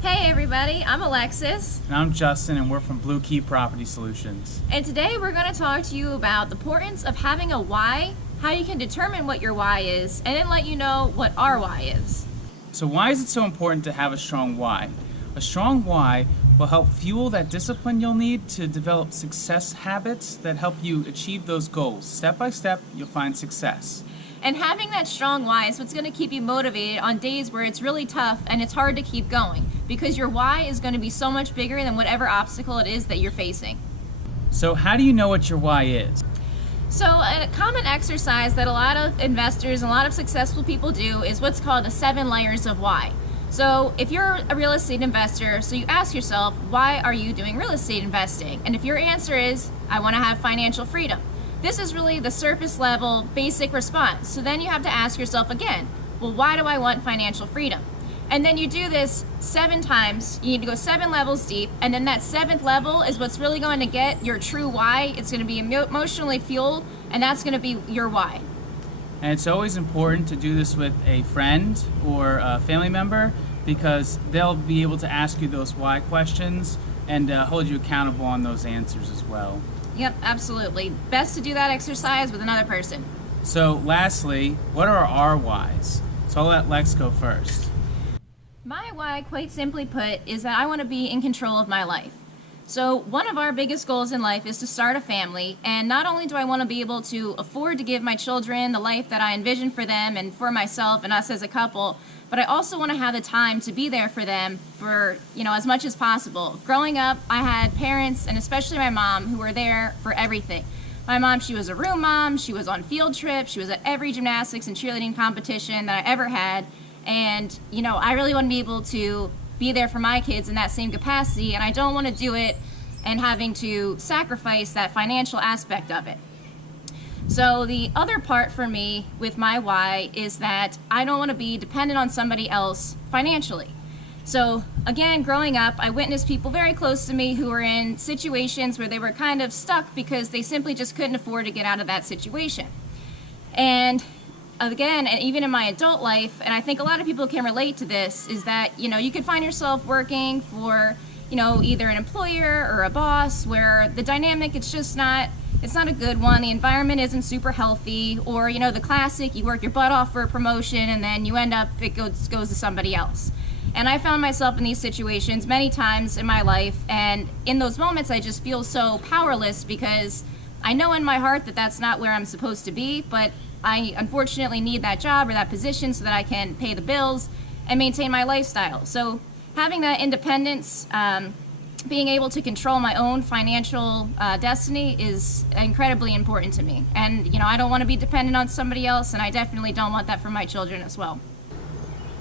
Hey everybody, I'm Alexis. And I'm Justin, and we're from Blue Key Property Solutions. And today we're going to talk to you about the importance of having a why, how you can determine what your why is, and then let you know what our why is. So why is it so important to have a strong why? A strong why will help fuel that discipline you'll need to develop success habits that help you achieve those goals. Step by step, you'll find success. And having that strong why is what's going to keep you motivated on days where it's really tough and it's hard to keep going, because your why is going to be so much bigger than whatever obstacle it is that you're facing. So how do you know what your why is? So a common exercise that a lot of investors and a lot of successful people do is what's called the 7 layers of why. So if you're a real estate investor, so you ask yourself, why are you doing real estate investing? And if your answer is, I want to have financial freedom, this is really the surface level basic response. So then you have to ask yourself again, well, why do I want financial freedom? And then you do this 7 times. You need to go 7 levels deep, and then that 7th level is what's really going to get your true why. It's going to be emotionally fueled, and that's going to be your why. And it's always important to do this with a friend or a family member, because they'll be able to ask you those why questions and hold you accountable on those answers as well. Yep, absolutely. Best to do that exercise with another person. So lastly, what are our whys? So I'll let Lex go first. My why, quite simply put, is that I want to be in control of my life. So one of our biggest goals in life is to start a family, and not only do I want to be able to afford to give my children the life that I envision for them and for myself and us as a couple, but I also want to have the time to be there for them for, as much as possible. Growing up, I had parents, and especially my mom, who were there for everything. My mom, she was a room mom, she was on field trips, she was at every gymnastics and cheerleading competition that I ever had. And, I really want to be able to be there for my kids in that same capacity, and I don't want to do it and having to sacrifice that financial aspect of it. So the other part for me with my why is that I don't want to be dependent on somebody else financially. So again, growing up, I witnessed people very close to me who were in situations where they were kind of stuck because they simply just couldn't afford to get out of that situation. And again, and even in my adult life, and I think a lot of people can relate to this, is that, you could find yourself working for, either an employer or a boss where the dynamic, it's not a good one. The environment isn't super healthy, or, the classic, you work your butt off for a promotion and then you end up, it goes to somebody else. And I found myself in these situations many times in my life, and in those moments I just feel so powerless, because I know in my heart that that's not where I'm supposed to be, but I unfortunately need that job or that position so that I can pay the bills and maintain my lifestyle. So having that independence, being able to control my own financial destiny is incredibly important to me. And, I don't want to be dependent on somebody else, and I definitely don't want that for my children as well.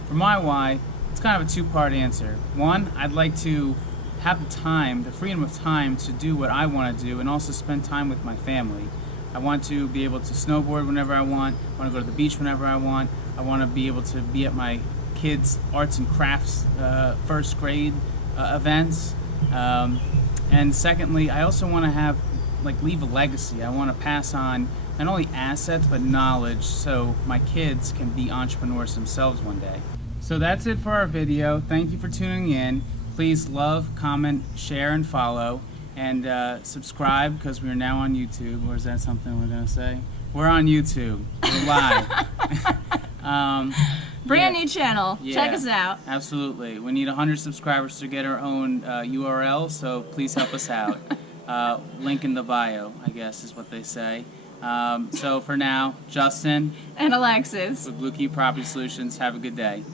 For my why, it's kind of a 2-part answer. One, I'd like to have the freedom of time to do what I want to do, and also spend time with my family. I want to be able to snowboard whenever I want to go to the beach whenever I want to be able to be at my kids' arts and crafts first grade events. And secondly, I also want to leave a legacy. I want to pass on not only assets but knowledge, so my kids can be entrepreneurs themselves one day. So that's it for our video. Thank you for tuning in. Please love, comment, share, and follow. And subscribe, because we're now on YouTube. Or is that something we're going to say? We're on YouTube. We're live. Brand new channel. Yeah, check us out. Absolutely. We need 100 subscribers to get our own URL, so please help us out. Link in the bio, I guess is what they say. So for now, Justin And Alexis. with Blue Key Property Solutions. Have a good day.